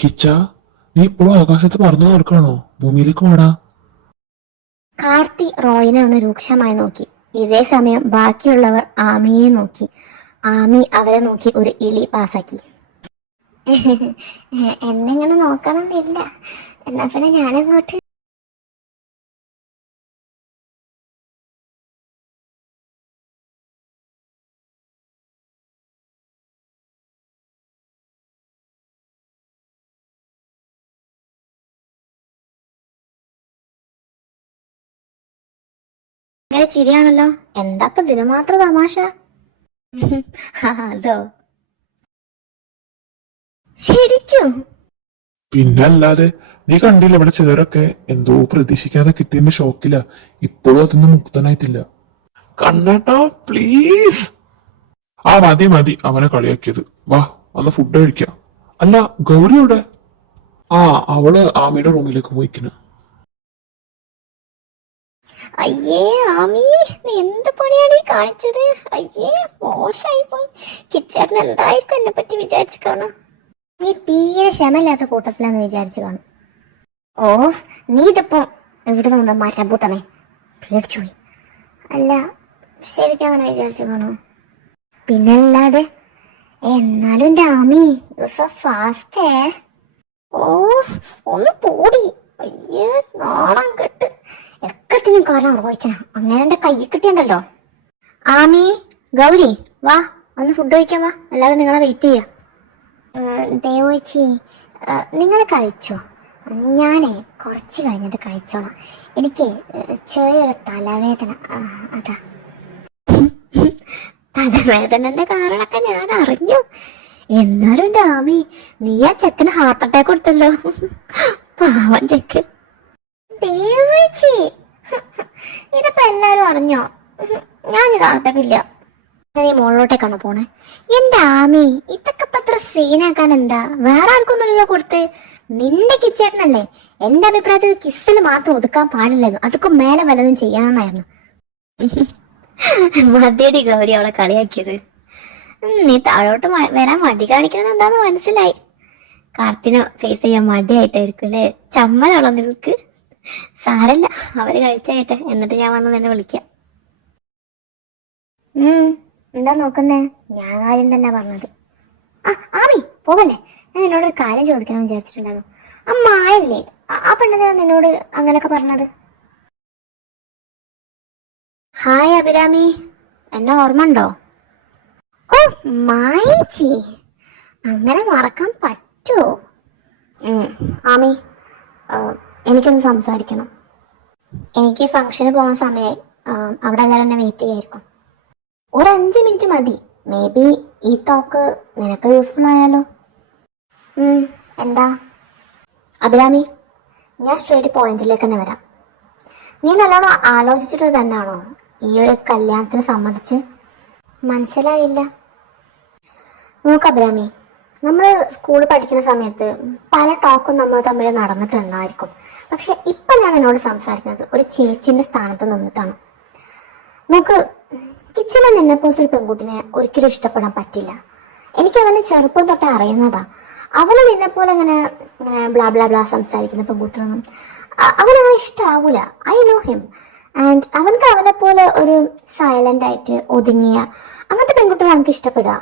കിച്ച, നീ ഇപ്പോഴും ആകാശത്ത് പറന്നു നടക്കണോ? ഭൂമിയിലേക്ക് വാടാ. കാർത്തി റോയിനെ ഒന്ന് രൂക്ഷമായി നോക്കി. ഇതേ സമയം ബാക്കിയുള്ളവർ ആമിയെ നോക്കി. ആമി അവരെ നോക്കി ഒരു ഇളി പാസാക്കി. എന്നെങ്ങനെ നോക്കണമെന്നില്ല, എന്നാ പിന്നെ ഞാനങ്ങോട്ട്. ഭയങ്കര ചിരിയാണല്ലോ, എന്താ ഇതിന് മാത്രം തമാശ? അതോ, ശരിക്കും? പിന്നല്ലാതെ, നീ കണ്ടില്ല ഇവിടെ ചിലരൊക്കെ എന്തോ പ്രതീക്ഷിക്കാതെ കിട്ടിയതിന്റെ ഷോക്കില. ഇപ്പോഴും അതൊന്നും മുക്തനായിട്ടില്ല. കണ്ണേട്ടാ പ്ലീസ്. ആ മതി മതി അവനെ കളിയാക്കിയത്. വാ അന്ന് ഫുഡ് കഴിക്കാം. അല്ല, ഗൗരി എവിടെ? ആ, അവള് ആമിയുടെ റൂമിലേക്ക് പോയിക്കുന്നു. അയ്യേ ആമി, നീ എന്ത് പണിയാണ് ഈ കാണിച്ചത്? അയ്യേ, മോശമായി പോയി. കിച്ചേട്ടൻ എന്തായിരിക്കും എന്നെ പറ്റി വിചാരിച്ചു കാണും. നീ തീരെ ക്ഷമയില്ലാത്ത കൂട്ടത്തിലാന്ന് വിചാരിച്ചു കാണും. ഓ, നീ ഇതിപ്പോ ഇവിടെ നിന്ന് മരഭൂത്തമേ പേടിച്ചുപോയി. അല്ല, ശരിക്കും അങ്ങനെ വിചാരിച്ചു കാണോ? പിന്നല്ലാതെ. എന്നാലും എന്റെ ആമി സോ ഫാസ്റ്റേ. ഓ, ഒന്ന് പോടി. അയ്യേ, നാണം കെട്ട്. എക്കത്തിനും കാരണം ഉറവിച്ചാ അങ്ങനെ എന്റെ കയ്യിൽ കിട്ടിയണ്ടല്ലോ. ആമി, ഗൗരി, വാ ഒന്ന് ഫുഡ് കഴിക്കാൻ വാ, എല്ലാവരും നിങ്ങളെ വെയിറ്റ് ചെയ്യാ. ദേവോച്ചി, നിങ്ങൾ കഴിച്ചോ? ഞാനേ കുറച്ച് കഴിഞ്ഞിട്ട് കഴിച്ചോളാം. എനിക്ക് ചെറിയൊരു തലവേദന. അതാ. തലവേദനന്റെ കാരണമൊക്കെ ഞാൻ അറിഞ്ഞു. എന്നാലും എന്റെ ആമി, നീ ആ ചെക്കന് ഹാർട്ട് അറ്റാക്ക് കൊടുത്തല്ലോ. പാവം ചെക്കൻ. ദേവച്ചി, ഇതിപ്പോ എല്ലാരും അറിഞ്ഞോ? ഞാനിത് അറിഞ്ഞില്ല. നീ മുകളിലോട്ടേക്കാണോ പോണേ? എന്റെ ആമി, ഇതൊക്കെ പത്ര സീനാക്കാൻ എന്താ? വേറെ ആർക്കൊന്നുമല്ലോ കൊടുത്ത്. നിന്റെ കിച്ചേട്ടനല്ലേ. എന്റെ അഭിപ്രായത്തിൽ കിസ്സിൽ മാത്രം ഒതുക്കാൻ പാടില്ലായിരുന്നു, അതൊക്കെ മേലെ വല്ലതും ചെയ്യണമെന്നായിരുന്നു. മതിയടി ഗൗരി അവളെ കളിയാക്കിയത്. നീ താഴോട്ട് വരാൻ മടി കാണിക്കുന്നത് എന്താന്ന് മനസ്സിലായി. കാർത്തിനെ ഫേസ് ചെയ്യാൻ മടിയായിട്ടായിരിക്കും അല്ലേ? ചമ്മലാണോ നിനക്ക്? സാരല്ല, അവര് കഴിച്ചായിട്ടെ, എന്നിട്ട് ഞാൻ വന്ന് നിന്നെ വിളിക്കാം. എന്താ നോക്കുന്നേ? ഞാൻ കാര്യം തന്നെ പറഞ്ഞത്. ആ ആമി പോവല്ലേ, ഞാൻ നിന്നോടൊരു കാര്യം ചോദിക്കണം വിചാരിച്ചിട്ടുണ്ടായിരുന്നു. ആ മായല്ലേ, ആ പെണ്ണതാ നിന്നോട് അങ്ങനെയൊക്കെ പറഞ്ഞത്? ഹായ് അഭിരാമി, എന്നെ ഓർമ്മ ഉണ്ടോ? ഓ മായേച്ചി, അങ്ങനെ മറക്കാൻ പറ്റുമോ? ആമി, എനിക്കൊന്ന് സംസാരിക്കണം. എനിക്ക് ഫംഗ്ഷന് പോകാൻ സമയമായി. അവിടെ എല്ലാവരും എന്നെ വെയിറ്റ് ചെയ്യായിരിക്കും. ഒരു 5 മിനിറ്റ് മതി. മേ ബി ഈ ടോക്ക് നിനക്ക് യൂസ്ഫുൾ ആയാലോ? എന്താ അഭിരാമി, ഞാൻ സ്ട്രേറ്റ് പോയിന്റിലേക്ക് തന്നെ വരാം. നീ നല്ലോണം ആലോചിച്ചിട്ട് തന്നെയാണോ ഈ ഒരു കല്യാണത്തിന് സമ്മതിച്ച്? മനസ്സിലായില്ല. നോക്ക് അഭിരാമി, നമ്മൾ സ്കൂളിൽ പഠിക്കുന്ന സമയത്ത് പല ടോക്കും നമ്മൾ തമ്മിൽ നടന്നിട്ടുണ്ടായിരിക്കും. പക്ഷെ ഇപ്പം ഞാൻ എന്നോട് സംസാരിക്കുന്നത് ഒരു ചേച്ചിന്റെ സ്ഥാനത്ത് നിന്നിട്ടാണ്. നോക്ക്, കിച്ചനെ നിന്നെ പോലത്തെ ഒരു പെൺകുട്ടിനെ ഒരിക്കലും ഇഷ്ടപ്പെടാൻ പറ്റില്ല. എനിക്ക് അവനെ ചെറുപ്പം തൊട്ടേ അറിയുന്നതാ. അവന് നിന്നെ പോലെ ഇങ്ങനെ ബ്ലാ ബ്ലാ ബ്ലാ സംസാരിക്കുന്ന പെൺകുട്ടികളൊന്നും അവനങ്ങനെ ഇഷ്ടമാവൂല. I know him. ആൻഡ് അവനക്ക് അവനെ പോലെ ഒരു സൈലന്റ് ആയിട്ട് ഒതുങ്ങിയ അങ്ങനത്തെ പെൺകുട്ടികളെ അവനക്ക് ഇഷ്ടപ്പെടുക.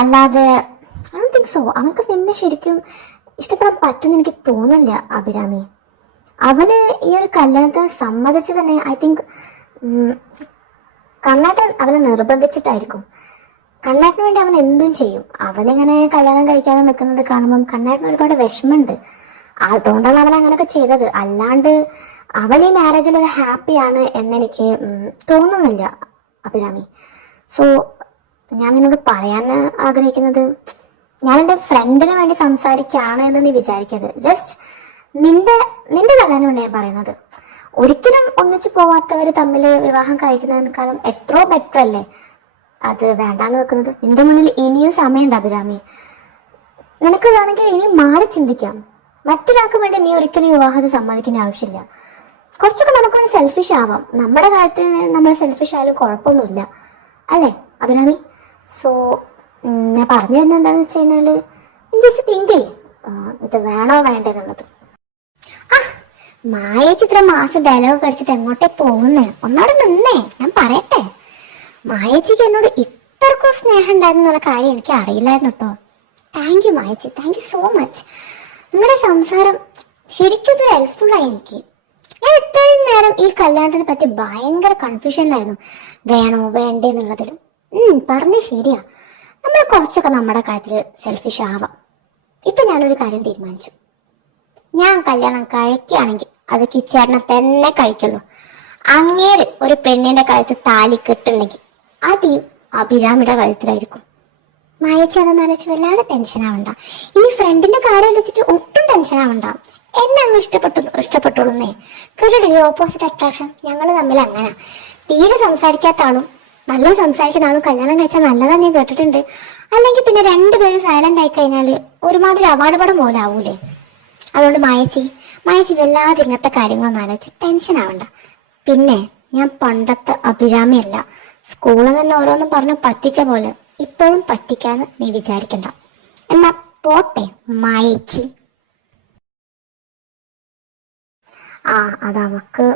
അല്ലാതെ ഐ ഡോണ്ട് തിങ്ക് സോ. അവനക്ക് നിന്നെ ശരിക്കും ഇഷ്ടപ്പെടാൻ പറ്റുമെന്ന് എനിക്ക് തോന്നില്ല അഭിരാമി. അവന് ഈ ഒരു കല്യാണത്തിന് സമ്മതിച്ച് തന്നെ ഐ തിങ്ക് കണ്ണേട്ടൻ അവനെ നിർബന്ധിച്ചിട്ടായിരിക്കും. കണ്ണേട്ടന് വേണ്ടി അവൻ എന്തും ചെയ്യും. അവനിങ്ങനെ കല്യാണം കഴിക്കാതെ നിൽക്കുന്നത് കാണുമ്പം കണ്ണേട്ടന് ഒരുപാട് വിഷമമുണ്ട്. അതുകൊണ്ടാണ് അവൻ അങ്ങനെയൊക്കെ ചെയ്തത്. അല്ലാണ്ട് അവൻ ഈ മാരേജിൽ ഒരു ഹാപ്പിയാണ് എന്നെനിക്ക് തോന്നുന്നില്ല അഭിരാമി. സോ ഞാൻ നിന്നോട് പറയാൻ ആഗ്രഹിക്കുന്നത്, ഞാൻ എൻ്റെ ഫ്രണ്ടിന് വേണ്ടി സംസാരിക്കുകയാണ് എന്ന് നീ വിചാരിക്കരുത്. ജസ്റ്റ് നിന്റെ നല്ലതിന് വേണ്ടി ഞാൻ പറയുന്നത്. ഒരിക്കലും ഒന്നിച്ചു പോവാത്തവർ തമ്മിൽ വിവാഹം കഴിക്കുന്നതിനേക്കാളും എത്രയോ ബെറ്റർ അല്ലേ അത് വേണ്ടാന്ന് വെക്കുന്നത്. നിന്റെ മുന്നിൽ ഇനിയും സമയമുണ്ട് അഭിരാമി. നിനക്ക് വേണമെങ്കിൽ ഇനി മാറി ചിന്തിക്കാം. മറ്റൊരാൾക്ക് വേണ്ടി നീ ഒരിക്കലും വിവാഹത്തെ സമ്മതിക്കേണ്ട ആവശ്യമില്ല. കുറച്ചൊക്കെ നമുക്ക് വേണ്ടി സെൽഫിഷ് ആവാം. നമ്മുടെ കാര്യത്തിന് നമ്മൾ സെൽഫിഷ് ആയാലും കുഴപ്പമൊന്നുമില്ല അല്ലേ അഭിരാമി? സോ ഞാൻ പറഞ്ഞു തന്നെ എന്താണെന്ന് വെച്ച് കഴിഞ്ഞാൽ ജസ്റ്റ് തിങ്ക് ചെയ്യും. ഇത് വേണോ വേണ്ടെന്നുള്ളത്. ആ മായേച്ചി ഇത്ര മാസം ഡയലോഗ് കഴിച്ചിട്ട് എങ്ങോട്ടേ പോകുന്നേ? ഒന്നവിടെ നിന്നേ, ഞാൻ പറയട്ടെ. മായേച്ചിക്ക് എന്നോട് ഇത്രക്കും സ്നേഹം ഉണ്ടായിരുന്നുള്ള കാര്യം എനിക്ക് അറിയില്ലായിരുന്നു കേട്ടോ. താങ്ക് യു മായേച്ചി, താങ്ക് യു സോ മച്ച്. നിങ്ങളുടെ സംസാരം ശരിക്കും ഇതൊരു ഹെൽപ്ഫുള്ളായി എനിക്ക്. ഞാൻ ഇത്രയും നേരം ഈ കല്യാണത്തിനെ പറ്റി ഭയങ്കര കൺഫ്യൂഷനിലായിരുന്നു, വേണോ വേണ്ടേ എന്നുള്ളതിൽ. പറഞ്ഞ ശരിയാ, നമ്മൾ കുറച്ചൊക്കെ നമ്മുടെ കാര്യത്തിൽ സെൽഫിഷ് ആവാം. ഇപ്പൊ ഞാനൊരു കാര്യം തീരുമാനിച്ചു. ഞാൻ കല്യാണം കഴിക്കുകയാണെങ്കിൽ അത് കിച്ചേട്ടനെ തന്നെ കഴിക്കുള്ളൂ. അങ്ങേര് ഒരു പെണ്ണിന്റെ കഴുത്ത് താലി കെട്ടുണ്ടെങ്കിൽ അത് ഈ അഭിരാമിയുടെ കഴുത്തിലായിരിക്കും. മായച്ചി അതെന്ന് ആലോചിച്ച് വല്ലാതെ ടെൻഷൻ ആവണ്ട. ഇനി ഫ്രണ്ടിന്റെ കാര്യം ആലോചിച്ചിട്ട് ഒട്ടും ടെൻഷൻ ആവണ്ട. എന്നെ അങ്ങ് ഇഷ്ടപ്പെട്ടോളുന്നേ. കേട്ടിട്ടില്ലേ ഓപ്പോസിറ്റ് അട്രാക്ഷൻ? ഞങ്ങൾ തമ്മിൽ അങ്ങനെ തീരെ സംസാരിക്കാത്ത ആളും നല്ല സംസാരിക്കുന്ന ആളും കല്യാണം കഴിച്ചാൽ നല്ലതാന്ന് ഞാൻ കേട്ടിട്ടുണ്ട്. അല്ലെങ്കിൽ പിന്നെ രണ്ടുപേരും സൈലന്റ് ആയി കഴിഞ്ഞാല് ഒരുമാതിരി അവാർഡ് പടം പോലെ ആവൂലേ. അതുകൊണ്ട് മായച്ചി വല്ലാതെ ഇങ്ങനത്തെ കാര്യങ്ങളൊന്നും ആലോചിച്ച് ടെൻഷൻ ആവണ്ട. പിന്നെ ഞാൻ പണ്ടത്തെ അഭിരാമിയല്ല. സ്കൂളിൽ തന്നെ ഓരോന്നും പറഞ്ഞ് പറ്റിച്ച പോലെ ഇപ്പോഴും പറ്റിക്കാന്ന് നീ വിചാരിക്കണ്ട. എന്നാ പോട്ടെ മായച്ചി. അതവക്ക്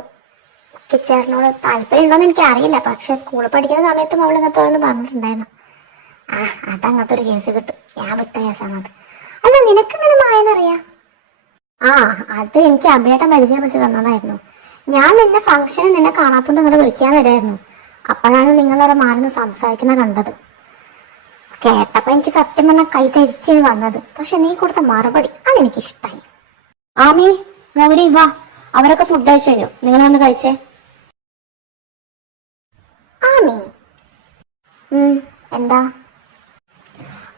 കിച്ചേട്ടനോട് താല്പര്യം ഉണ്ടോന്ന് എനിക്ക് അറിയില്ല. പക്ഷെ സ്കൂളിൽ പഠിക്കുന്ന സമയത്തും അവൾ ഇങ്ങനത്തെ ഓരോന്ന് പറഞ്ഞിട്ടുണ്ടായിരുന്നു. അതങ്ങനത്തെ ഒരു കേസ് കിട്ടും. ഞാൻ വിട്ട കേസാണത്. അല്ല, നിനക്കെങ്ങനെ മായെന്നറിയാം? അത് എനിക്ക് അഭിയേട്ടൻ പരിചയപ്പെടുത്തി തന്നതായിരുന്നു. ഞാൻ നിന്നെ ഫംഗ്ഷന് നിന്നെ കാണാത്തോണ്ട് ഇങ്ങോട്ട് വിളിക്കാൻ വരായിരുന്നു. അപ്പോഴാണ് നിങ്ങളവിടെ മാറുന്ന സംസാരിക്കുന്ന കണ്ടത്. കേട്ടപ്പോ എനിക്ക് സത്യം പറഞ്ഞാൽ കൈ തരിച്ച് വന്നത്. പക്ഷെ നീ കൊടുത്ത മറുപടി അതെനിക്കിഷ്ടായി. ആമി, ഗൗരി, വാ, അവരൊക്കെ ഫുഡ് കഴിച്ചു കഴിഞ്ഞു. നിങ്ങൾ വന്ന് കഴിച്ചേ. ആമി, എന്താ?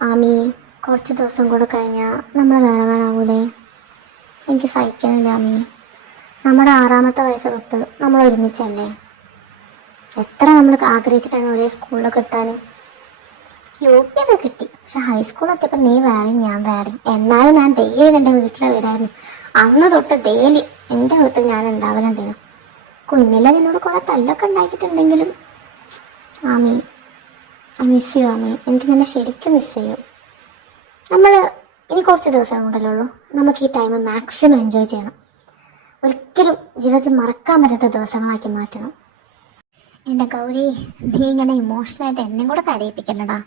ആമി, കുറച്ച് ദിവസം കൂടെ കഴിഞ്ഞാൽ നമ്മൾ വേറെ വേറെ ആവൂലേ? എനിക്ക് സഹിക്കുന്നില്ല ആമി. നമ്മുടെ 6ാമത്തെ വയസ്സ് തൊട്ട് നമ്മൾ ഒരുമിച്ചല്ലേ. എത്ര നമ്മൾ ആഗ്രഹിച്ചിട്ടാണ് ഒരേ സ്കൂളിലൊക്കെ കിട്ടാനും. UP ഒക്കെ കിട്ടി. പക്ഷെ ഹൈസ്കൂളൊക്കെ ഇപ്പം നീ വേറെ ഞാൻ വേറെ. എന്നാലും ഞാൻ ഡെയിലി എൻ്റെ വീട്ടിൽ വരായിരുന്നു. അന്ന് തൊട്ട് ഡെയിലി എൻ്റെ വീട്ടിൽ ഞാൻ ഉണ്ടാവലുണ്ടായിരുന്നു. കുഞ്ഞിലെ നിന്നോട് കുറെ തല്ലൊക്കെ ഉണ്ടാക്കിയിട്ടുണ്ടെങ്കിലും Ami, I miss you Ami. എനിക്ക് നിന്നെ ശരിക്കും മിസ് ചെയ്യും. നമ്മൾ ഇനി കുറച്ച് ദിവസം കൊണ്ടല്ലേ ഉള്ളൂ. നമുക്ക് ഈ ടൈം മാക്സിമം എൻജോയ് ചെയ്യണം. ഒരിക്കലും ജീവിതത്തിൽ മറക്കാൻ പറ്റാത്ത ദിവസങ്ങളാക്കി മാറ്റണം. എൻ്റെ ഗൗരി, നീ ഇങ്ങനെ ഇമോഷണലായിട്ട് എന്നെ കൂടെ കരയിപ്പിക്കല്ലടാ.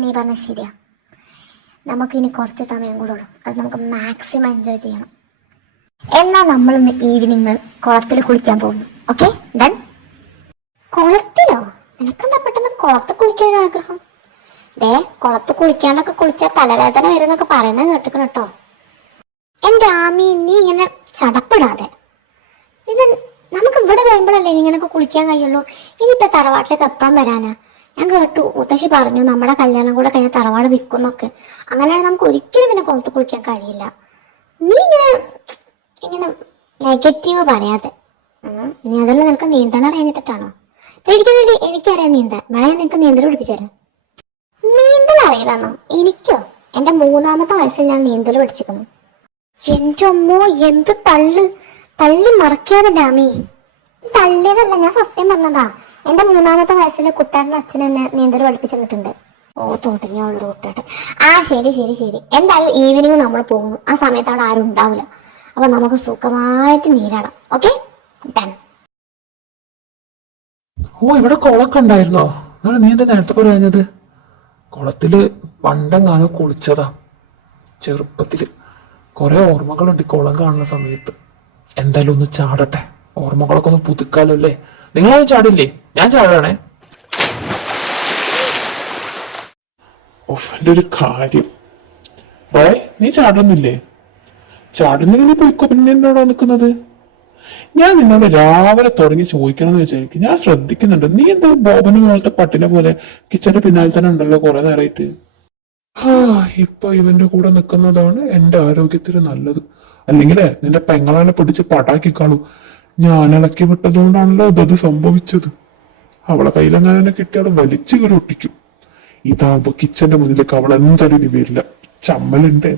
നീ പറഞ്ഞ ശരിയാ. നമുക്കിനി കുറച്ച് സമയം കൂടെ ഉള്ളൂ. അത് നമുക്ക് മാക്സിമം എൻജോയ് ചെയ്യണം. എന്നാൽ നമ്മളിന്ന് ഈവനിങ് കുളത്തിൽ കുളിക്കാൻ പോകുന്നു. Okay, done? കുളത്തിലോ? നിനക്കെന്താ പെട്ടെന്ന് കുളത്തിൽ കുളിക്കാൻ ആഗ്രഹം? കുളത്ത് കുളിക്കാണ്ടൊക്കെ കുളിച്ചാൽ തലവേദന വരുന്നൊക്കെ പറയുന്നത് കേട്ടിക്കണം കേട്ടോ. എൻ്റെ ആമി, നീ ഇങ്ങനെ ചടപ്പെടാതെ. ഇത് നമുക്ക് ഇവിടെ വരുമ്പോഴല്ലേ ഇങ്ങനെയൊക്കെ കുളിക്കാൻ കഴിയുള്ളൂ. ഇനിയിപ്പോ തറവാട്ടിലേക്ക് എപ്പം വരാനാ? ഞാൻ കേട്ടു മുത്തശ്ശി പറഞ്ഞു നമ്മുടെ കല്യാണം കൂടെ കഴിഞ്ഞാൽ തറവാട് വിൽക്കുന്നൊക്കെ. അങ്ങനെയാണെങ്കിൽ നമുക്ക് ഒരിക്കലും പിന്നെ കുളത്ത് കുളിക്കാൻ കഴിയില്ല. നീ ഇങ്ങനെ നെഗറ്റീവ് പറയാതെ. ഇനി അതെല്ലാം നിനക്ക് നീന്താൻ അറിയാഞ്ഞിട്ടാണോ? പേടിക്കുന്നില്ല, എനിക്കറിയാം നീന്താൻ. വേണേ നിനക്ക് നീന്തൽ പഠിപ്പിച്ചാലോ? നീന്തൽ അറിയില്ലെന്നോ? എനിക്കോ? എൻ്റെ 3ാമത്തെ വയസ്സിൽ ഞാൻ നീന്തൽ പഠിച്ചിരിക്കുന്നു. എൻ്റെ അമ്മോ, എന്ത് തള്ളി മറക്കാതെ ഡാമി. തള്ളിയതല്ല, ഞാൻ സത്യം പറഞ്ഞതാ. എൻ്റെ 3ാമത്തെ വയസ്സിൽ കുട്ടാൻ്റെ അച്ഛൻ എന്നെ നീന്തൽ പഠിപ്പിച്ചിട്ടുണ്ട്. തോട്ടിഞ്ഞുള്ളൊരു കുട്ടേട്ടൻ. ശരി. എന്തായാലും ഈവനിങ് നമ്മൾ പോകുന്നു. ആ സമയത്ത് അവിടെ ആരും ഉണ്ടാവില്ല. അപ്പൊ നമുക്ക് സുഖമായിട്ട് നീരാടാം. Okay, done. ഇവിടെ കുളമൊക്കെ ഉണ്ടായിരുന്നോ? നീ എന്താ നേരത്തെ പറഞ്ഞത്? കുളത്തില് പണ്ടെങ്ങാനും കുളിച്ചതാ ചെറുപ്പത്തില്. കുറെ ഓർമ്മകളുണ്ട് കുളം കാണുന്ന സമയത്ത്. എന്തായാലും ഒന്ന് ചാടട്ടെ, ഓർമ്മകളൊക്കെ ഒന്ന് പുതുക്കാലോ അല്ലേ? നിങ്ങളൊന്നും ചാടില്ലേ? ഞാൻ ചാടാണേ. എന്റെ ഒരു കാര്യം, നീ ചാടുന്നില്ലേ? ചാടുന്നെങ്കിൽ പോയിക്കോ. പിന്നെ എന്നോടാ നിൽക്കുന്നത്? ഞാൻ നിന്നോട് രാവിലെ തുടങ്ങി ചോദിക്കണമെന്ന് വിചാരിക്കും. ഞാൻ ശ്രദ്ധിക്കുന്നുണ്ട്. നീ എന്താ ബോബന് പോലത്തെ പട്ടിനെ പോലെ കിച്ചന്റെ പിന്നാലെ തന്നെ ഉണ്ടല്ലോ കുറെ നേരമായിട്ട്. ഇപ്പൊ ഇവന്റെ കൂടെ നിൽക്കുന്നതാണ് എന്റെ ആരോഗ്യത്തിന് നല്ലത്. അല്ലെങ്കിൽ നിന്റെ പെങ്ങളെ പിടിച്ച് പടാക്കിക്കാളൂ. ഞാൻ ഇളക്കി വിട്ടതുകൊണ്ടാണല്ലോ ഇതത് സംഭവിച്ചത്. അവളെ കയ്യിലെങ്ങനെ കിട്ടിയാൽ വലിച്ചു കയറി ഒട്ടിക്കും. ഇതാവുമ്പോ കിച്ചന്റെ മുന്നിലേക്ക് അവൾ എന്തായാലും ഇനി വരില്ല. ചമ്മലുണ്ട്.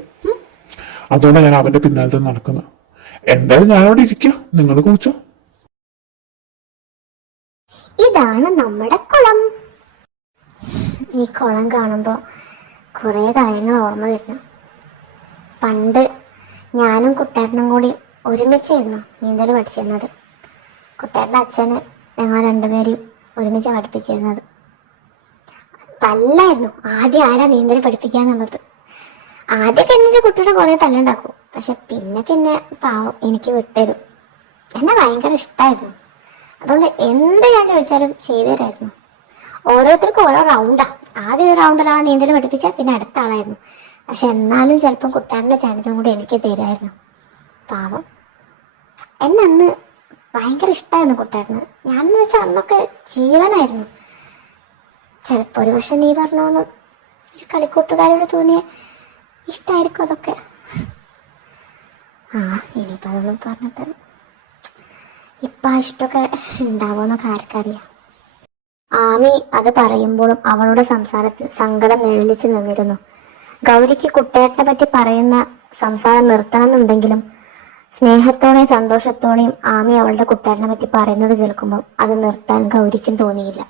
അതുകൊണ്ടാണ് ഞാൻ അവന്റെ പിന്നാലെ തന്നെ നടക്കുന്നത്. എന്തായാലും ഞാനവിടെ ഇരിക്കാം, നിങ്ങൾ കുളിച്ചോ. ഇതാണ് നമ്മുടെ കുളം. ഈ കുളം കാണുമ്പോ കുറേ കാര്യങ്ങൾ ഓർമ്മ വരുന്നു. പണ്ട് ഞാനും കുട്ടേട്ടനും കൂടി ഒരുമിച്ചായിരുന്നു നീന്തൽ പഠിച്ചിരുന്നത്. കുട്ടേട്ടൻ്റെ അച്ഛന് ഞങ്ങൾ രണ്ടുപേരെയും ഒരുമിച്ച് പഠിപ്പിച്ചിരുന്നത്. തല്ലായിരുന്നു ആദ്യം ആരാ നീന്തൽ പഠിപ്പിക്കാന്നുള്ളത്. ആദ്യമൊക്കെ എൻ്റെ കുട്ടിയുടെ കുറേ തല്ലുണ്ടാക്കും. പക്ഷെ പിന്നെ പാവം എനിക്ക് വിട്ടരും. എന്നെ ഭയങ്കര ഇഷ്ടമായിരുന്നു. അതുകൊണ്ട് എന്ത് ഞാൻ ചോദിച്ചാലും ചെയ്തു തരായിരുന്നു. ഓരോരുത്തർക്കും ഓരോ റൗണ്ടാ. ആദ്യം ഒരു റൗണ്ടിലാണ് നീന്തൽ പഠിപ്പിച്ചാൽ പിന്നെ അടുത്ത ആളായിരുന്നു. പക്ഷെ എന്നാലും ചിലപ്പം കുട്ടാറിൻ്റെ ചാൻസും കൂടി എനിക്ക് തരുമായിരുന്നു. പാവം എന്നെ അന്ന് ഭയങ്കര ഇഷ്ടമായിരുന്നു കുട്ടാറിന്. ഞാനെന്ന് വെച്ചാൽ അന്നൊക്കെ ജീവനായിരുന്നു. ചിലപ്പോൾ ഒരു പക്ഷെ നീ പറഞ്ഞോന്ന് ഒരു കളിക്കൂട്ടുകാരോട് തോന്നിയ ഇഷ്ടമായിരിക്കും അതൊക്കെ. ഇനിയിപ്പോൾ അതൊന്നും പറഞ്ഞിട്ട് ഇപ്പം ആ ഇഷ്ടമൊക്കെ ഉണ്ടാവുമെന്നൊക്കെ ആർക്കറിയാം. ആമി അത് പറയുമ്പോഴും അവളുടെ സംസാരത്തിൽ സങ്കടം നിഴലിച്ച് നിന്നിരുന്നു. ഗൗരിക്ക് കുട്ടേട്ടനെ പറ്റി പറയുന്ന സംസാരം നിർത്തണമെന്നുണ്ടെങ്കിലും സ്നേഹത്തോടെയും സന്തോഷത്തോടെയും ആമി അവളുടെ കുട്ടേട്ടനെ പറ്റി പറയുന്നത് കേൾക്കുമ്പോൾ അത് നിർത്താൻ ഗൗരിക്കും തോന്നിയില്ല.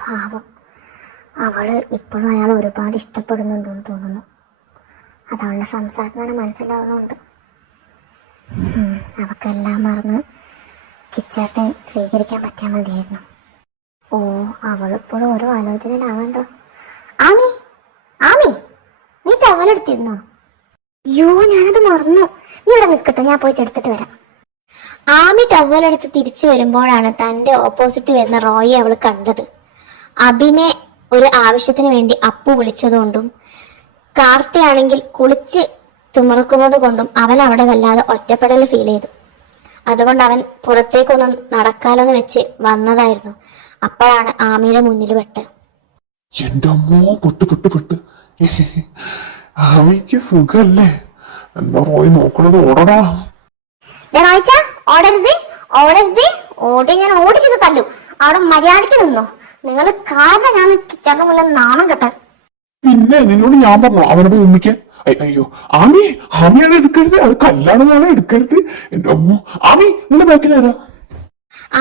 പാവം, അവള് ഇപ്പോഴും അയാൾ ഒരുപാട് ഇഷ്ടപ്പെടുന്നുണ്ടെന്ന് തോന്നുന്നു. അതവളുടെ സംസാരത്തിനാണ് മനസ്സിലാവുന്നുണ്ട്. അവക്കെല്ലാം മറന്ന് കിച്ചേട്ടനെ സ്വീകരിക്കാൻ പറ്റാൻ മതിയായിരുന്നു. ഓ, അവളിപ്പോഴും ഓരോ ആലോചനയിലാവണ്ടോ. ആമി ആമി നീ ടവലെടുത്തിരുന്നോ? അയ്യോ, ഞാനത് മറന്നു. നീ ഇവിടെ നിൽക്കട്ടെ, ഞാൻ പോയിട്ട് എടുത്തിട്ട് വരാം. ആമി ടവലെടുത്ത് തിരിച്ചു വരുമ്പോഴാണ് തന്റെ ഓപ്പോസിറ്റ് വരുന്ന റോയെ അവൾ കണ്ടത്. അഭിനെ ഒരു ആവശ്യത്തിന് വേണ്ടി അപ്പു വിളിച്ചതുകൊണ്ടും കാർത്തിയാണെങ്കിൽ കുളിച്ച് തിമിർക്കുന്നത് കൊണ്ടും അവൻ അവിടെ വല്ലാതെ ഒറ്റപ്പെടൽ ഫീൽ ചെയ്തു. അതുകൊണ്ട് അവൻ പുറത്തേക്കൊന്ന് നടക്കാലോന്ന് വെച്ച് വന്നതായിരുന്നു. അപ്പോഴാണ് ആമിയുടെ മുന്നിൽ പെട്ട്. എന്റെ അമ്മോ, പെട്ട് ആമിക്ക് സുഖല്ലേ? എന്താ പോയി നോക്കണത്? ഓടടാ. ഓടരുത്, ഓടി ഞാൻ ഓടിച്ചിട്ട് തല്ലു. അവിടെ മര്യാദയ്ക്ക് നിന്നോ. നിങ്ങൾ കാരണം ഞാൻ കിച്ചറിന്റെ മുന്നിൽ നാണം കെട്ടാൻ. പിന്നെ നിന്നോട് ഞാൻ പറഞ്ഞു അവനെ പോയി ഉമ്മിക്കാൻ. അയ്യോ ആമി അത് എടുക്കരുത്, അത് കല്യാണം എടുക്കരുത്. എന്റെ അമ്മോ, ആമി നിന്റെ ബാക്കിലാരാ?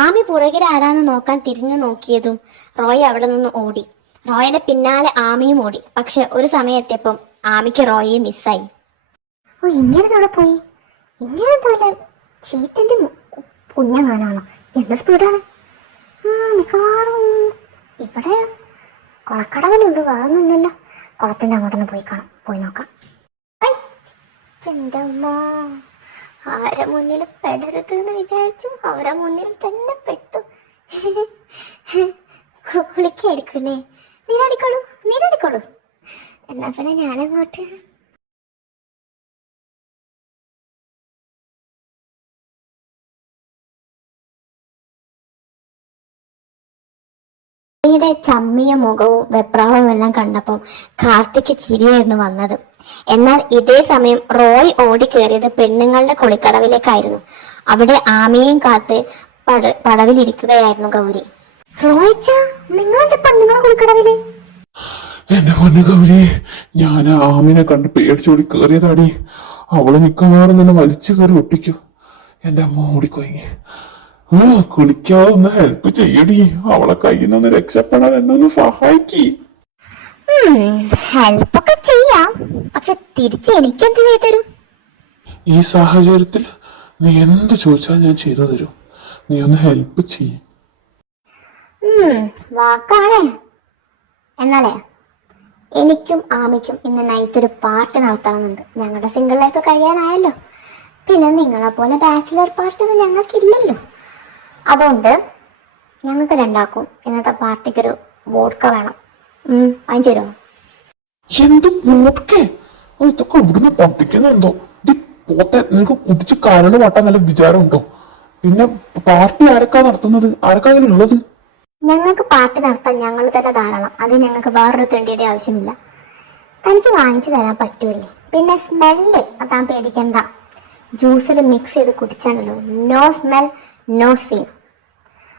ആമി പുറകിൽ ആരാന്ന് നോക്കാൻ തിരിഞ്ഞു നോക്കിയതും റോയ് അവിടെ നിന്ന് ഓടി. റോയുടെ പിന്നാലെ ആമിയും ഓടി. പക്ഷെ ഒരു സമയത്തെപ്പം ആമിക്ക് റോയെ മിസ്സായി. ഓ, ഇങ്ങനെ പോയി. ഇങ്ങനെ ചീറ്റന്റെ കുഞ്ഞങ്ങാനാണോ? എന്ത് സ്പീഡാണ്! മിക്കവാറും ഇവിടെ കുളക്കടവിലുള്ളൂ, വേറൊന്നുമില്ലല്ലോ. കുളത്തിന്റെ അങ്ങോട്ടൊന്ന് പോയി നോക്കാം. ആരെ മുന്നിൽ പെടരുത് എന്ന് വിചാരിച്ചു, അവരെ മുന്നിൽ തന്നെ പെട്ടു. കുളിക്കായിരിക്കൂലേ? നീരടിക്കോളൂ. എന്നാ പിന്നെ ഞാനങ്ങോട്ട്. യുടെ ചമ്മിയ മുഖവും വെപ്രാളവും എല്ലാം കണ്ടപ്പോൾ കാർത്തിക്ക് ചിരിയായിരുന്നു വന്നത്. എന്നാൽ ഇതേ സമയം റോയ് ഓടിക്കേറിയത് പെണ്ണുങ്ങളുടെ കുളിക്കടവിലേക്കായിരുന്നു. അവിടെ ആമയും കാത്ത് പടവിലിരിക്കുകയായിരുന്നു ഗൗരി. റോയ്ച്ച, നിങ്ങളെന്താ പെണ്ണുങ്ങളെ കുളിക്കടവില്? എന്റെ പൊന്നു ഗൗരി, ഞാൻ ആമിനെ കണ്ട് പേടിച്ചോടി കേറിയതാടി. അവള് മിക്കവാറും തന്നെ വലിച്ചു കയറി ഒട്ടിക്കോ. എന്റെ അമ്മ ഓടിക്കൊയങ്ങി. കുളിക്കാതെ ഒന്ന് ഹെൽപ്പ് ചെയ്യടി. അവളെ കയ്യിൽ നിന്ന് രക്ഷപ്പെടാൻ എന്നെ ഒന്ന് സഹായിക്കി. ഹെൽപ്പൊക്കെ ചെയ്യാം, പക്ഷെ തിരിച്ച് എനിക്കെന്ത് ചെയ്തു? ഈ സാഹചര്യത്തിൽ നീ എന്ത് ചോദിച്ചാൽ ഞാൻ ചെയ്തു തരും. നീ ഒന്ന് ഹെൽപ്പ് ചെയ്യും. വാക്കാണേ. എന്നാലേ എനിക്കും ആമിക്കും ഇന്ന് നൈറ്റ് ഒരു പാർട്ടി നടത്തണമെന്നുണ്ട്. ഞങ്ങളുടെ സിംഗിൾ ലൈഫ് കഴിയാനായല്ലോ. പിന്നെ നിങ്ങളെ പോലെ ബാച്ചിലർ പാർട്ടി ഒന്നും ഞങ്ങൾക്കില്ലല്ലോ. അതുകൊണ്ട് ഞങ്ങൾക്ക് രണ്ടാക്കും ഇന്നത്തെ പാർട്ടിക്കൊരു വോഡ്ക വേണം. അതിന് തരുമോ? എന്ത് വോഡ്ക? ഇതൊക്കെ ഇവിടുന്ന് പഠിക്കുന്നുണ്ടോ? നിനക്ക് കുടിച്ച് കരട് വട്ടാൻ നല്ല വിചാരമുണ്ടോ? പിന്നെ പാർട്ടി ആരൊക്കെ നടത്തുന്നത്? ആരൊക്കെ അതിലുള്ളത്? ഞങ്ങൾക്ക് പാർട്ടി നടത്താൻ ഞങ്ങൾ തന്നെ ധാരാളം. അത് ഞങ്ങൾക്ക് വേറൊരു തെണ്ടിയുടെ ആവശ്യമില്ല. തനിക്ക് വാങ്ങിച്ചു തരാൻ പറ്റൂല്ലേ? പിന്നെ സ്മെല്ല് അതാൻ പേടിക്കണ്ട. ജ്യൂസിൽ മിക്സ് ചെയ്ത് കുടിച്ചാണല്ലോ. No smell no scene.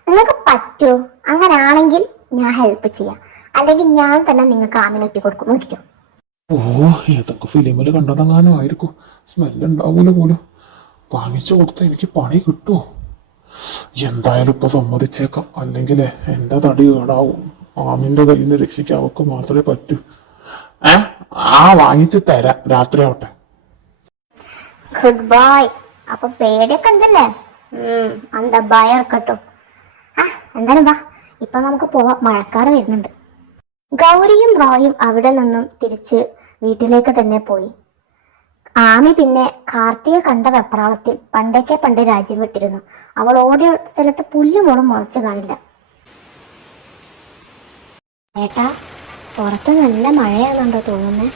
നിങ്ങൾക്ക് പറ്റുമോ? അങ്ങനാണെങ്കിൽ ഞാൻ ഹെൽപ്പ് ചെയ്യാം. അല്ലെങ്കിൽ ഞാൻ തന്നെ നിങ്ങൾക്ക് ആമിനൊറ്റി കൊടുക്കും. നോക്കിക്കോ. ഓ, ഏതൊക്കെ ഫിലിമില് കണ്ടതെങ്ങാനും ആയിരിക്കും. സ്മെല്ല് ഉണ്ടാവൂല പോലും. വാങ്ങിച്ചു കൊടുത്താൽ എനിക്ക് പണി കിട്ടുമോ? എന്തായാലും ഇപ്പൊ സമ്മതിച്ചേക്കാം. അല്ലെങ്കിൽ എന്റെ തടി കേടാവും. ആമിന്റെ കയ്യിൽ നിന്ന് രക്ഷിക്കാൻ അവക്ക് മാത്രമേ പറ്റൂ. ഏ വാങ്ങിച്ച് തരാം, രാത്രി ആവട്ടെ. Good boy. അപ്പൊ പേടിയൊക്കെ ഉണ്ടല്ലേ? എന്താ ഭയം കേട്ടോ. എന്തായാലും വാ, ഇപ്പൊ നമുക്ക് പോവാം, മഴക്കാറ് വരുന്നുണ്ട്. ഗൗരിയും റോയും അവിടെ നിന്നും തിരിച്ച് വീട്ടിലേക്ക് തന്നെ പോയി. ആമി പിന്നെ കാർത്തിയെ കണ്ട വെപ്രാളത്തിൽ പണ്ടേ രാജ്യം വിട്ടിരുന്നു. അവൾ ഓടിയ സ്ഥലത്ത് പുല്ലുമോളും മുളച്ചു കാണില്ല. ഏട്ടാ, പുറത്ത് നല്ല മഴയാണെന്നുണ്ടോ തോന്നുന്നേ?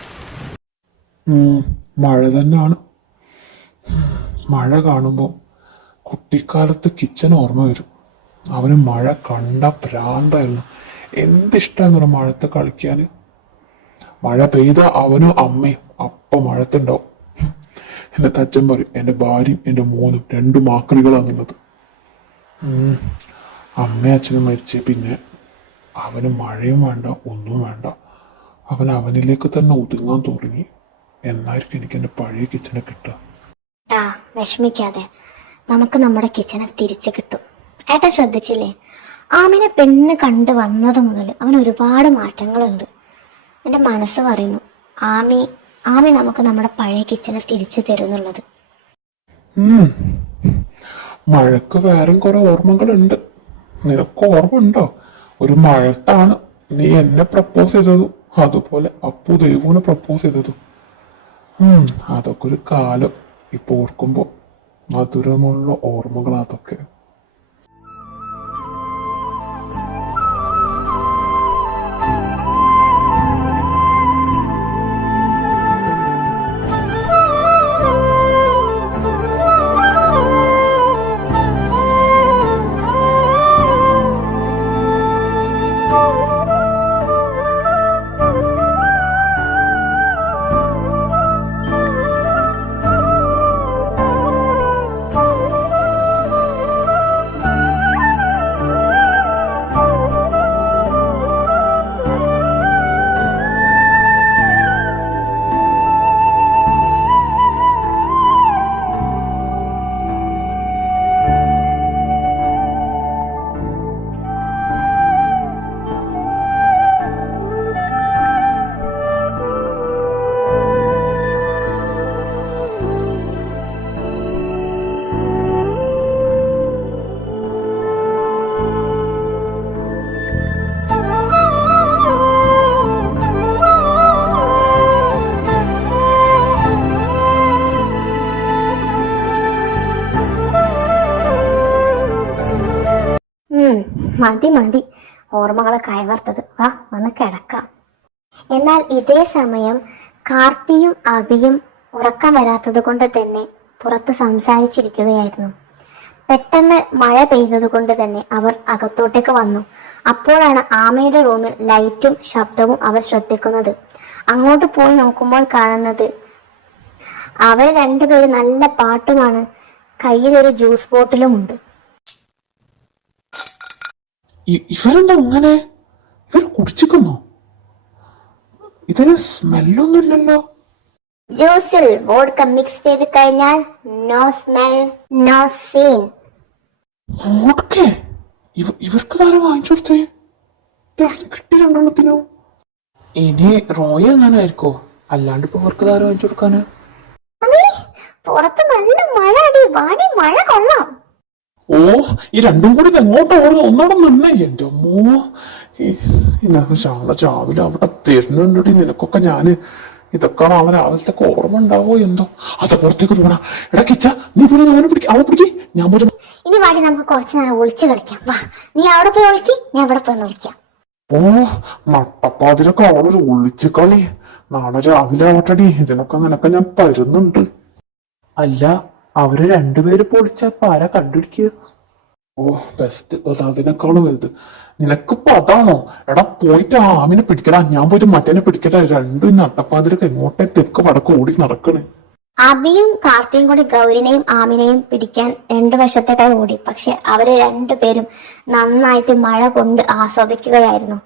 മഴ തന്നെയാണ്. മഴ കാണുമ്പോ കുട്ടിക്കാലത്ത് കിച്ചൻ ഓർമ്മ വരും. അവന് മഴ കണ്ട ഭ്രാന്തായിരുന്നു. എന്തിഷ്ടാന്ന് മഴത്ത് കളിക്കാന്. മഴ പെയ്ത അവനും അമ്മയും അപ്പ മഴത്തുണ്ടാവും. എന്നിട്ട് അച്ഛൻ പറയും എന്റെ ഭാര്യയും എന്റെ മോനും 2 മാക്രികളാന്നുള്ളത്. അമ്മയും അച്ഛനും മരിച്ച് പിന്നെ അവന് മഴയും വേണ്ട, ഒന്നും വേണ്ട. അവനിലേക്ക് തന്നെ ഒതുങ്ങാൻ തുടങ്ങി. എന്നായിരിക്കും എനിക്ക് എന്റെ പഴയ കിച്ചനെ കിട്ടുക. വിഷമിക്കാതെ, നമുക്ക് നമ്മുടെ കിച്ചനെ തിരിച്ചു കിട്ടും. ഏട്ടാ ശ്രദ്ധിച്ചില്ലേ, ആമിനെ പെണ്ണ് കണ്ടു വന്നത് മുതൽ അവന് ഒരുപാട് മാറ്റങ്ങളുണ്ട്. എന്റെ മനസ്സ് പറയുന്നു ആമി നമുക്ക് നമ്മുടെ പഴയ കിച്ചനെ തിരിച്ചു തരുന്നുള്ളത്. മഴക്ക് വേറെ കുറെ ഓർമ്മകളുണ്ട്. നിനക്ക് ഓർമ്മ ഉണ്ടോ? ഒരു മഴത്താണ് നീ എന്നെ പ്രപ്പോസ് ചെയ്തതും അതുപോലെ അപ്പു ദേവുവിനെ പ്രപ്പോസ് ചെയ്തതും. അതൊക്കെ ഒരു കാലം. ഇപ്പൊ ഓർക്കുമ്പോ മധുരമുള്ള ഓർമ്മകൾ അതൊക്കെ. മതി ഓർമ്മകളെ കൈവർത്തത്. വാ, വന്ന് കിടക്കാം. എന്നാൽ ഇതേ സമയം കാർത്തിയും അഭിയും ഉറക്കം വരാത്തത് കൊണ്ട് തന്നെ പുറത്ത് സംസാരിച്ചിരിക്കുകയായിരുന്നു. പെട്ടെന്ന് മഴ പെയ്തത് കൊണ്ട് തന്നെ അവർ അകത്തോട്ടേക്ക് വന്നു. അപ്പോഴാണ് ആമയുടെ റൂമിൽ ലൈറ്റും ശബ്ദവും അവർ ശ്രദ്ധിക്കുന്നത്. അങ്ങോട്ട് പോയി നോക്കുമ്പോൾ കാണുന്നത് അവർ രണ്ടുപേരും നല്ല പാട്ടുമാണ്. കയ്യിലൊരു ജ്യൂസ് ബോട്ടിലും ഉണ്ട്. ഇവരെന്താ അങ്ങനെ? ഇവർ കുടിച്ചിക്കുന്നോ? ഇതിന് സ്മെല്ലൊന്നുമില്ലല്ലോ. ജ്യൂസിൽ വോഡ്ക മിക്സ് ചെയ്ത് കഴിഞ്ഞാൽ നോ സ്മെൽ നോ സീൻ. ഇവർക്ക് താരം വാങ്ങിച്ചു കൊടുത്തേ? കിട്ടി 2 എണ്ണത്തിനോ? ഇനി റോയൽ ഞാനായിരിക്കോ? അല്ലാണ്ട് ഇപ്പൊ ഇവർക്ക് താരം വാങ്ങിച്ചു കൊടുക്കാന്? പുറത്ത് നല്ല മഴ അടി, വാടി മഴ കൊള്ളാം. ഓ, ഈ 2 കൂടി എങ്ങോട്ട് ഓടുന്നു? ഒന്നോടെ നിന്നേ. എന്റെ അമ്മോ, രാവിലെ അവിടെ തരുന്നുണ്ടി നിനക്കൊക്കെ. ഞാന് ഇതൊക്കെ നാളെ രാവിലത്തെ ഓർമ്മ ഉണ്ടാവോ എന്തോ. അത് പുറത്തേക്ക് പോണ. എടാ കിച്ച, നീ പോയി അവനെ പിടിക്കേ. ഞാൻ പോയി. ഇനി വാടി, നമുക്ക് കുറച്ചു നേരം ഒളിച്ചു കളിക്കാം. വാ, നീ അവിടെ പോയി ഒളിക്കി, ഞാൻ ഇവിടെ പോയി ഒളിക്കാം. ഓ, നട്ടപ്പാതിരൊക്കെ അവളൊരു ഒളിച്ചു കളി. നാളെ രാവിലെ ആവട്ടടി. ഇതിനൊക്കെ നിനക്ക് ഞാൻ തരുന്നുണ്ട്. അല്ല, അവര് 2 പേര് പൊളിച്ചപ്പ ആരാ കണ്ടുപിടിക്കുക? ഓ ബെസ്റ്റ്. അതിനേക്കാളും വലുത് നിനക്കിപ്പോ അതാണോ? എടാ പോയിട്ട് ആ ആമിനെ പിടിക്കടാ. ഞാൻ പോയിട്ട് മറ്റേനെ പിടിക്കട്ടെ. 2 നട്ടപ്പാതിരൊക്കെ എങ്ങോട്ടേ തെക്ക് വടക്ക് ഓടി നടക്കണേ. അബിയും കാർത്തിയും കൂടി ഗൗരിനെയും ആമിനെയും പിടിക്കാൻ 2 വശത്തേക്കായി ഓടി. പക്ഷെ അവര് 2 പേരും നന്നായിട്ട് മഴ കൊണ്ട് ആസ്വദിക്കുകയായിരുന്നു.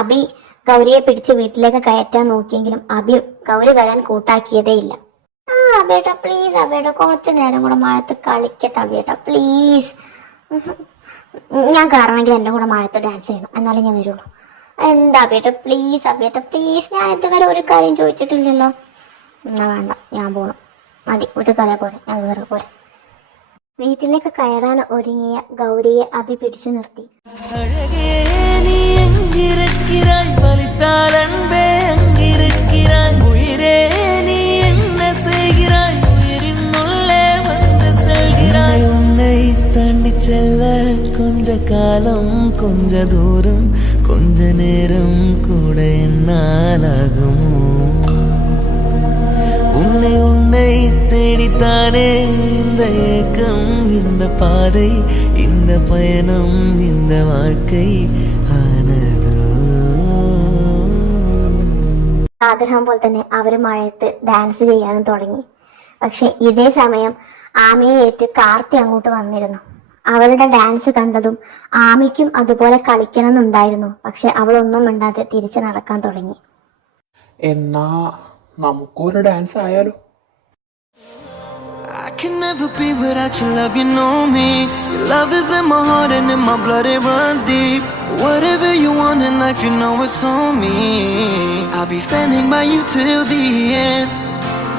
അബി ഗൗരിയെ പിടിച്ച് വീട്ടിലേക്ക് കയറ്റാൻ നോക്കിയെങ്കിലും അബി ഗൗരി വരാൻ കൂട്ടാക്കിയതേയില്ല. അബേട്ടാ പ്ലീസ്, അബേട്ടാ കുറച്ചു നേരം കൂടെ മഴത്ത് കളിക്കട്ടെ അബേട്ടാ പ്ലീസ്. ഞാൻ കാരണമെങ്കിൽ എന്റെ കൂടെ മഴത്ത് ഡാൻസ് ചെയ്യണം, എന്നാലേ ഞാൻ വരുള്ളൂ. എന്താ അഭിയേട്ട പ്ലീസ് ഞാൻ ഇതുവരെ ഒരു കാര്യം ചോദിച്ചിട്ടില്ലല്ലോ. എന്നാ വേണ്ട, ഞാൻ പോണം. മതി, വീട്ടുകാരെ പോരെ, ഞാൻ വേറെ പോരെ. വീട്ടിലേക്ക് കയറാൻ ഒരുങ്ങിയ ഗൗരിയെ അഭി പിടിച്ചു നിർത്തി. அழகே நீ எங்கிருக்கிறாய் வலித்தால் அன்பே அங்கிருக்கிறாய் உயிரே நீ என்ன செய்கிறாய் உயிரின் உள்ளே வந்து செல்கிறாய் உன்னை தாண்டி செல்ல கொஞ்ச காலம் கொஞ்ச தூரம் கொஞ்ச நேரம் கூட என்னால் ஆகுமோ உன்னை உன்னை தேடித்தானே இந்த ஏக்கம் இந்த பாதை இந்த பயணம் இந்த வாழ்க்கை ആനതോ. ആഗ്രഹം പോലെ തന്നെ അവര് മഴയത്ത് ഡാൻസ് ചെയ്യാനും തുടങ്ങി. പക്ഷെ ഇതേ സമയം ആമയെ ഏറ്റ് കാർത്തി അങ്ങോട്ട് വന്നിരുന്നു. അവളുടെ ഡാൻസ് കണ്ടതും ആമയ്ക്കും അതുപോലെ കളിക്കണമെന്നുണ്ടായിരുന്നു. പക്ഷെ അവളൊന്നും മിണ്ടാതെ തിരിച്ചു നടക്കാൻ തുടങ്ങി. എന്നാ നമുക്കൊരു ഡാൻസ് ആയാലോ? I can never be without your love, you know me. Your love is in my heart and in my blood, it runs deep. Whatever you want in life, you know it's on me. I'll be standing by you till the end.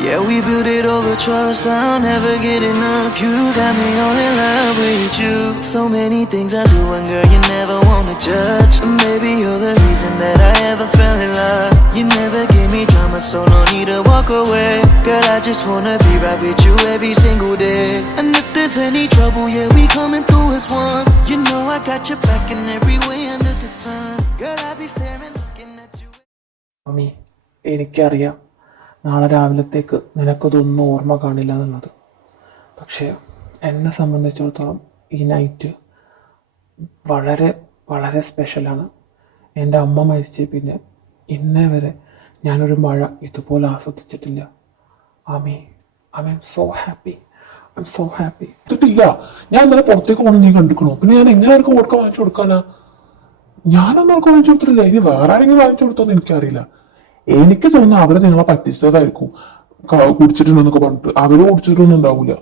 Yeah, we built it over trust, I'll never get enough. You got me all in love with you. So many things I do and girl, you never wanna judge. Maybe you're the reason that I ever fell in love. You never gave me drama, so no need to walk away. Girl, I just wanna be right with you every single day. And if there's any trouble, yeah, we coming through as one. You know I got your back in every way under the sun. Girl, I be staring, looking at you. Mummy, എനിക്കറിയാം നാളെ രാവിലത്തേക്ക് നിനക്കതൊന്നും ഓർമ്മ കാണില്ല എന്നുള്ളത്. പക്ഷേ എന്നെ സംബന്ധിച്ചിടത്തോളം ഈ night വളരെ വളരെ സ്പെഷ്യലാണ്. എൻ്റെ അമ്മ മരിച്ച് പിന്നെ ഇന്നേ വരെ ഞാനൊരു മഴ ഇതുപോലെ ആസ്വദിച്ചിട്ടില്ല. Ami, I'm so happy, I'm so happy. ഇതിട്ടില്ല, ഞാൻ ഇന്നലെ പുറത്തേക്ക് പോകണം നീ കണ്ടിക്കണോ? പിന്നെ ഞാൻ എങ്ങനെ അവർക്ക് വോട്ട് വാങ്ങിച്ചു കൊടുക്കാനാ? ഞാനൊന്നും അവർക്ക് വാങ്ങിച്ചു കൊടുത്തിട്ടില്ല. ഇനി വേറെ ആരെങ്കിലും വാങ്ങിച്ചു കൊടുത്തോന്ന് എനിക്കറിയില്ല. എനിക്ക് തോന്നുന്നു അവര് നിങ്ങളെ പറ്റിച്ചതായിരിക്കും. കുടിച്ചിട്ടുണ്ടെന്നൊക്കെ പറഞ്ഞിട്ട് അവര് കുടിച്ചിട്ടൊന്നും ഉണ്ടാവൂല.